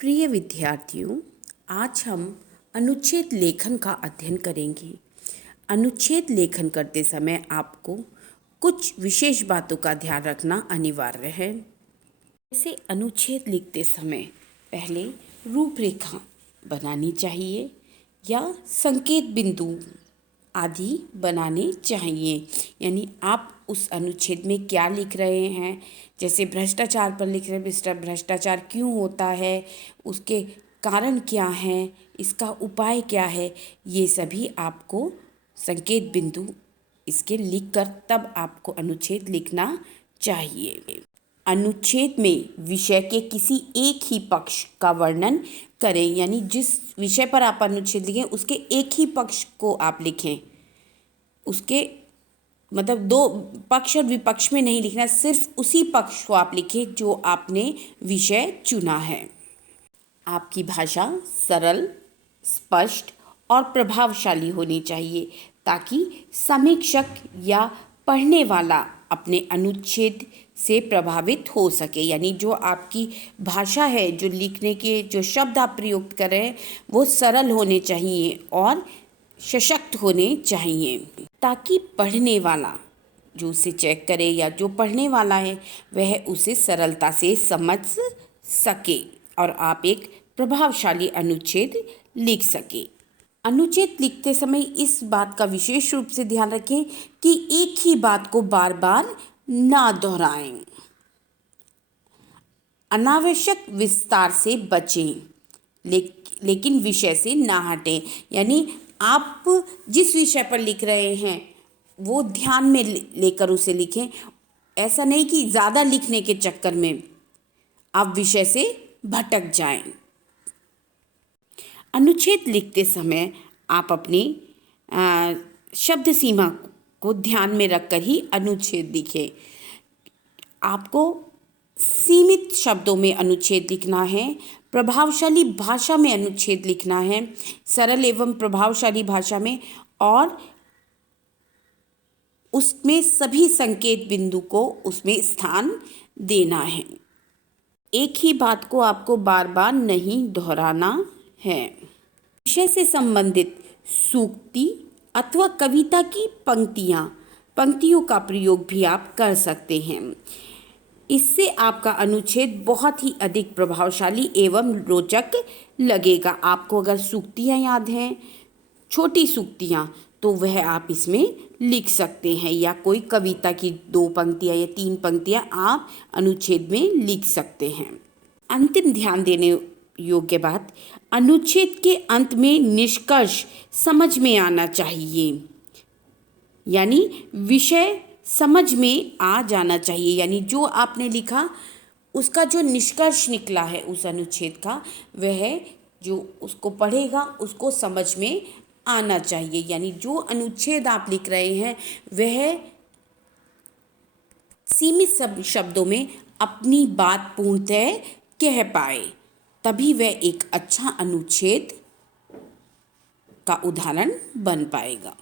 प्रिय विद्यार्थियों, आज हम अनुच्छेद लेखन का अध्ययन करेंगे। अनुच्छेद लेखन करते समय आपको कुछ विशेष बातों का ध्यान रखना अनिवार्य है। जैसे अनुच्छेद लिखते समय पहले रूपरेखा बनानी चाहिए या संकेत बिंदु आदि बनाने चाहिए। यानी आप उस अनुच्छेद में क्या लिख रहे हैं, जैसे भ्रष्टाचार पर लिख रहे हैं, भ्रष्टाचार क्यों होता है, उसके कारण क्या हैं, इसका उपाय क्या है, ये सभी आपको संकेत बिंदु इसके लिखकर तब आपको अनुच्छेद लिखना चाहिए। अनुच्छेद में विषय के किसी एक ही पक्ष का वर्णन करें, यानी जिस विषय पर आप अनुच्छेद लिखें उसके एक ही पक्ष को आप लिखें। उसके मतलब दो पक्ष और विपक्ष में नहीं लिखना, सिर्फ उसी पक्ष को आप लिखें जो आपने विषय चुना है। आपकी भाषा सरल, स्पष्ट और प्रभावशाली होनी चाहिए ताकि समीक्षक या पढ़ने वाला अपने अनुच्छेद से प्रभावित हो सके। यानी जो आपकी भाषा है, जो लिखने के जो शब्द आप प्रयोग कर रहे हैं वो सरल होने चाहिए और सशक्त होने चाहिए, ताकि पढ़ने वाला जो उसे चेक करे या जो पढ़ने वाला है वह उसे सरलता से समझ सके और आप एक प्रभावशाली अनुच्छेद लिख सके। अनुच्छेद लिखते समय इस बात का विशेष रूप से ध्यान रखें कि एक ही बात को बार बार ना दोहराएं। अनावश्यक विस्तार से बचें, लेकिन विषय से ना हटें। यानी आप जिस विषय पर लिख रहे हैं वो ध्यान में लेकर उसे लिखें। ऐसा नहीं कि ज़्यादा लिखने के चक्कर में आप विषय से भटक जाएं। अनुच्छेद लिखते समय आप अपनी शब्द सीमा को ध्यान में रखकर ही अनुच्छेद लिखें। आपको सीमित शब्दों में अनुच्छेद लिखना है, प्रभावशाली भाषा में अनुच्छेद लिखना है, सरल एवं प्रभावशाली भाषा में, और उसमें सभी संकेत बिंदु को उसमें स्थान देना है। एक ही बात को आपको बार बार नहीं दोहराना है। विषय से संबंधित सूक्ति अथवा कविता की पंक्तियों का प्रयोग भी आप कर सकते हैं। इससे आपका अनुच्छेद बहुत ही अधिक प्रभावशाली एवं रोचक लगेगा। आपको अगर सूक्तियाँ याद हैं, छोटी सूक्तियाँ, तो वह आप इसमें लिख सकते हैं, या कोई कविता की 2 पंक्तियाँ या 3 पंक्तियाँ आप अनुच्छेद में लिख सकते हैं। अंतिम ध्यान देने योग्य बात, अनुच्छेद के अंत में निष्कर्ष समझ में आना चाहिए। यानी विषय समझ में आ जाना चाहिए। यानी जो आपने लिखा उसका जो निष्कर्ष निकला है उस अनुच्छेद का, वह जो उसको पढ़ेगा उसको समझ में आना चाहिए। यानी जो अनुच्छेद आप लिख रहे हैं वह सीमित शब्दों में अपनी बात पूर्णतः कह पाए, तभी वह एक अच्छा अनुच्छेद का उदाहरण बन पाएगा।